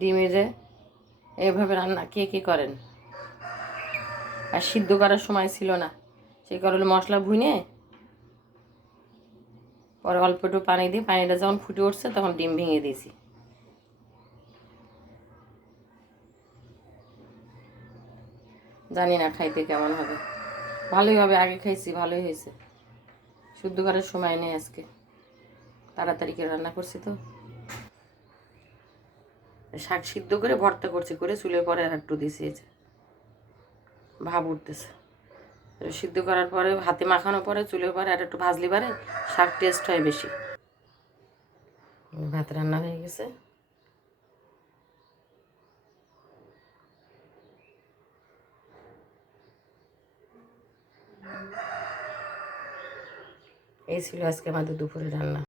ডিমে যে এইভাবে রান্না কে কে করেন? আর সিদ্ধ করার সময় ছিল না, সেই কারণে মশলা ভুনে পরে অল্প একটু পানি দিয়ে, পানিটা যখন ফুটে উঠছে তখন ডিম ভেঙে দিয়েছি। জানি না খাইতে কেমন হবে। ভালোই হবে, আগে খাইছি, ভালোই হয়েছে। শুদ্ধ করার সময় নেই আজকে, তাড়াতাড়ি করে রান্না করছি তো। শাক সিদ্ধ করে ভর্তা করে চুলে পরে আর একটু দিয়েছি, ভাব উঠতেছে। সিদ্ধ করার পরে হাতে মাখানোর পরে চুলের পরে আর একটু ভাজলি পারে শাক টেস্ট হয় বেশি। ভাত রান্না হয়ে গেছে। এই ছিল আজকে আমাদের দুপুরে রান্না।